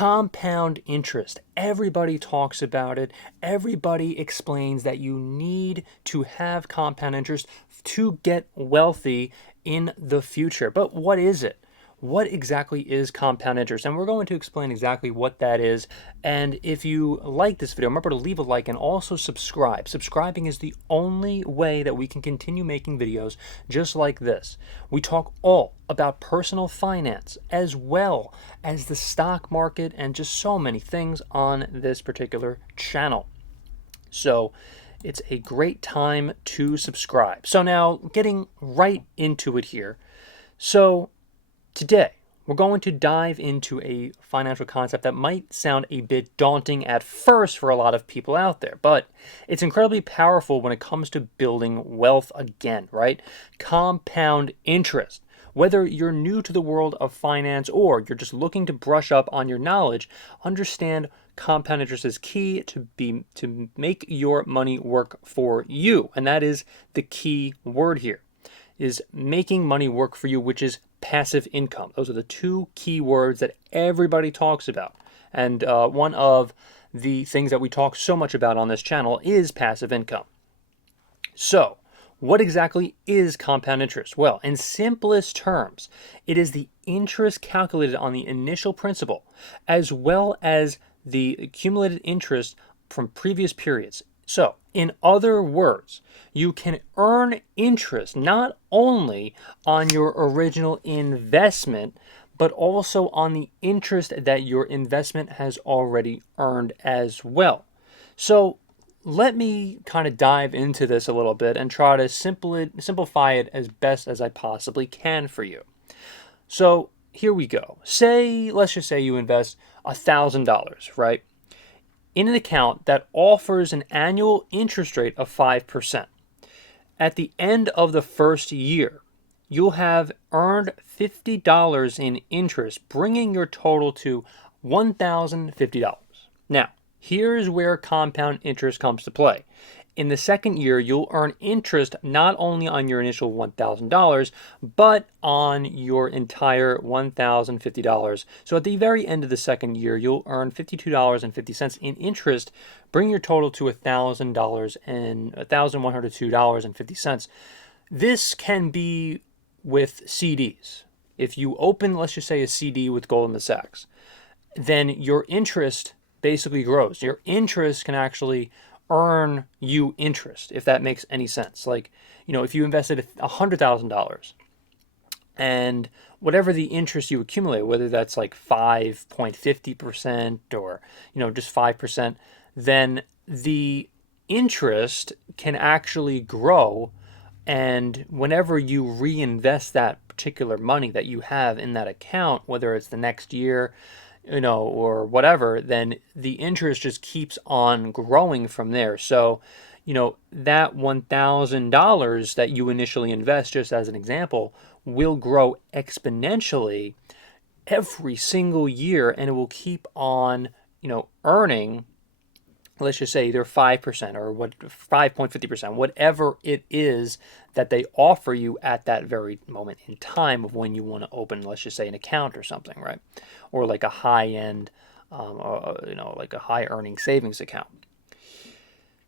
Compound interest. Everybody talks about it. Everybody explains that you need to have compound interest to get wealthy in the future. But what is it? What exactly is compound interest? And we're going to explain exactly what that is. And if you like this video, remember to leave a like and also subscribe. Subscribing is the only way that we can continue making videos just like this. We talk all about personal finance as well as the stock market and just so many things on this particular channel. So it's a great time to subscribe. So now getting right into it here. So today, we're going to dive into a financial concept that might sound a bit daunting at first for a lot of people out there, but it's incredibly powerful when it comes to building wealth again, right? Compound interest. Whether you're new to the world of finance or you're just looking to brush up on your knowledge, understand compound interest is key to make your money work for you. And that is the key word here, is making money work for you, which is passive income. Those are the two key words that everybody talks about. And one of the things that we talk so much about on this channel is passive income. So, what exactly is compound interest? Well, in simplest terms, it is the interest calculated on the initial principal, as well as the accumulated interest from previous periods. So, in other words, you can earn interest not only on your original investment, but also on the interest that your investment has already earned as well. So let me kind of dive into this a little bit and try to simplify it as best as I possibly can for you. So here we go. Let's just say you invest $1,000, right, in an account that offers an annual interest rate of 5%. At the end of the first year, you'll have earned $50 in interest, bringing your total to $1,050. Now, here's where compound interest comes to play. In the second year, you'll earn interest not only on your initial $1,000, but on your entire $1,050. So at the very end of the second year, you'll earn $52.50 in interest, bringing your total to $1,000 and $1,102.50. This can be with CDs. If you open, let's just say, a CD with Goldman Sachs, then your interest basically grows. Your interest can actually earn you interest, if that makes any sense. Like, if you invested $100,000 and whatever the interest you accumulate, whether that's like 5.50% or, just 5%, then the interest can actually grow. And whenever you reinvest that particular money that you have in that account, whether it's the next year, or whatever, then the interest just keeps on growing from there. So, that $1,000 that you initially invest, just as an example, will grow exponentially every single year, and it will keep on, earning, let's just say either 5% or 5.50%, whatever it is that they offer you at that very moment in time of when you want to open, let's just say, an account or something, right? Or like a high-end, like a high-earning savings account.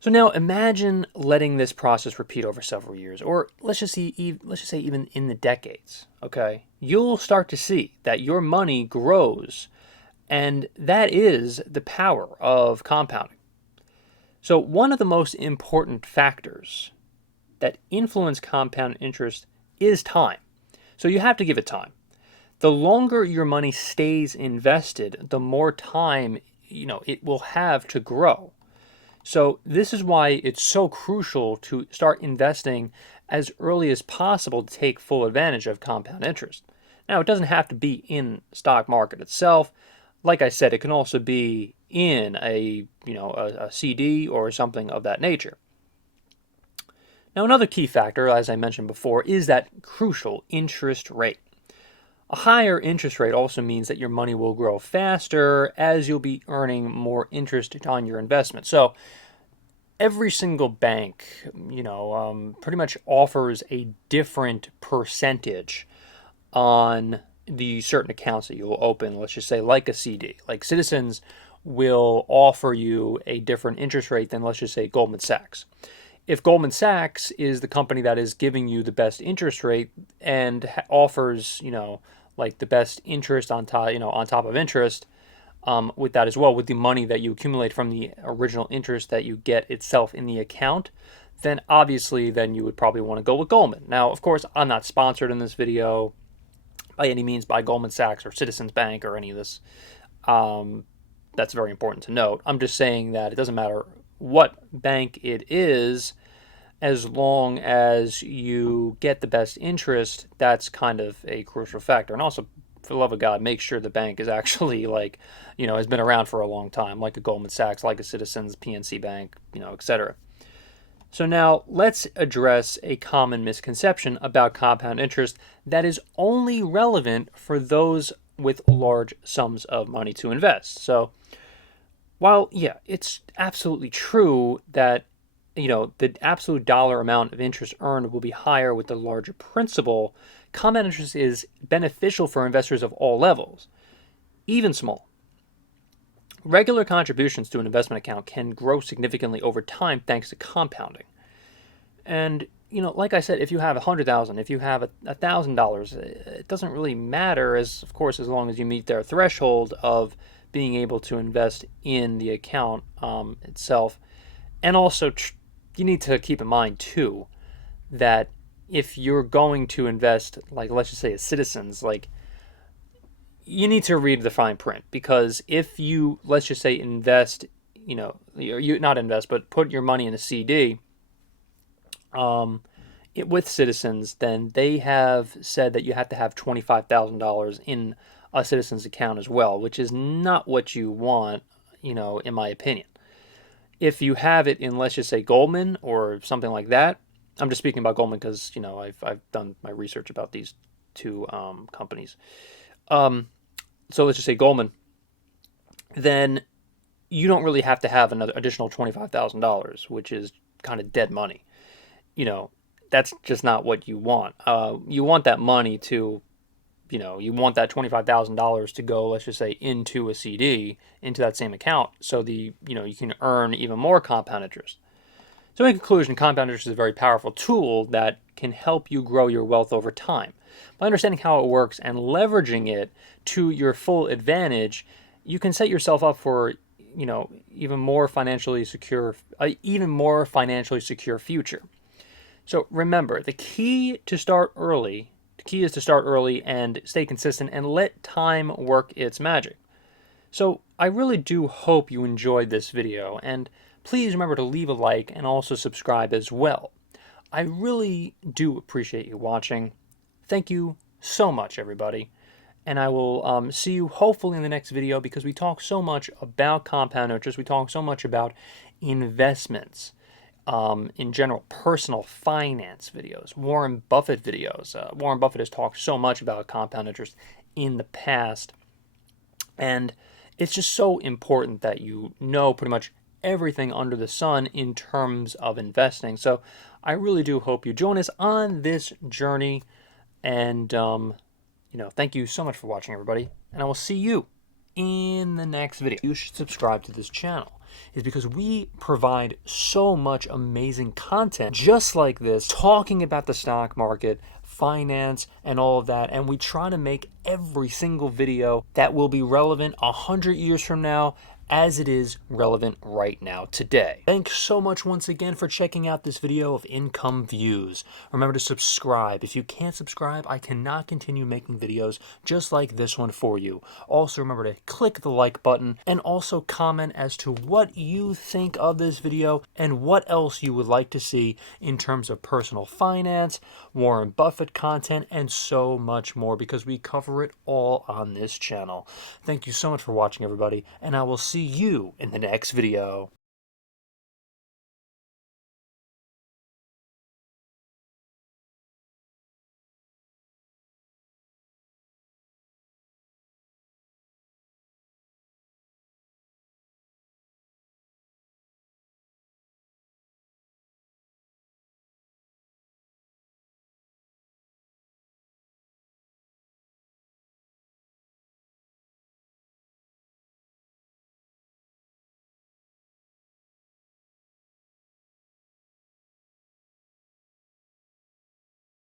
So now imagine letting this process repeat over several years, or let's just say even in the decades, okay? You'll start to see that your money grows, and that is the power of compounding. So one of the most important factors that influence compound interest is time. So you have to give it time. The longer your money stays invested, the more time, it will have to grow. So this is why it's so crucial to start investing as early as possible to take full advantage of compound interest. Now, it doesn't have to be in the stock market itself. Like I said, it can also be in a CD or something of that nature. Now, another key factor, as I mentioned before, is that crucial interest rate. A higher interest rate also means that your money will grow faster as you'll be earning more interest on your investment. So every single bank, pretty much offers a different percentage on the certain accounts that you will open, let's just say like a CD. Like Citizens will offer you a different interest rate than, let's just say, Goldman Sachs. If Goldman Sachs is the company that is giving you the best interest rate and offers, like the best interest on top, on top of interest, with that as well, with the money that you accumulate from the original interest that you get itself in the account, then obviously then you would probably want to go with Goldman. Now, of course, I'm not sponsored in this video by any means by Goldman Sachs or Citizens Bank or any of this. That's very important to note. I'm just saying that it doesn't matter what bank it is, as long as you get the best interest. That's kind of a crucial factor. And also, for the love of God, make sure the bank is actually has been around for a long time, like a Goldman Sachs, like a Citizens, PNC Bank, etc. So now let's address a common misconception about compound interest that is only relevant for those with large sums of money to invest. So while, yeah, it's absolutely true that the absolute dollar amount of interest earned will be higher with the larger principal, compound interest is beneficial for investors of all levels, even small. Regular contributions to an investment account can grow significantly over time thanks to compounding. And, like I said, if you have $100,000, if you have $1,000, it doesn't really matter, as long as you meet their threshold of being able to invest in the account itself. And also, you need to keep in mind, too, that if you're going to invest, like, let's just say, as Citizens, like, you need to read the fine print, because if you, let's just say, invest, you not invest, but put your money in a CD with Citizens, then they have said that you have to have $25,000 in a Citizens account as well, which is not what you want, in my opinion. If you have it in, let's just say, Goldman or something like that, I'm just speaking about Goldman because, I've done my research about these two companies. So let's just say Goldman, then you don't really have to have another additional $25,000, which is kind of dead money. That's just not what you want. You want that money to, you want that $25,000 to go, let's just say, into a CD, into that same account, so you can earn even more compound interest. So in conclusion, compound interest is a very powerful tool that can help you grow your wealth over time. By understanding how it works and leveraging it to your full advantage, you can set yourself up for, even more financially secure future. So remember, the key is to start early and stay consistent and let time work its magic. So I really do hope you enjoyed this video, and please remember to leave a like and also subscribe as well. I really do appreciate you watching. Thank you so much, everybody. And I will see you hopefully in the next video, because we talk so much about compound interest. We talk so much about investments. In general, personal finance videos, Warren Buffett videos. Warren Buffett has talked so much about compound interest in the past, and it's just so important that you know pretty much everything under the sun in terms of investing. So I really do hope you join us on this journey, and thank you so much for watching, everybody, and I will see you in the next video. You should subscribe to this channel, is because we provide so much amazing content just like this, talking about the stock market, finance, and all of that. And we try to make every single video that will be relevant 100 years from now as it is relevant right now today. Thanks so much once again for checking out this video of income views. Remember to subscribe. If you can't subscribe, I cannot continue making videos just like this one for you. Also remember to click the like button and also comment as to what you think of this video and what else you would like to see in terms of personal finance, Warren Buffett content, and so much more, because we cover it all on this channel. Thank you so much for watching, everybody, and I will see you in the next video.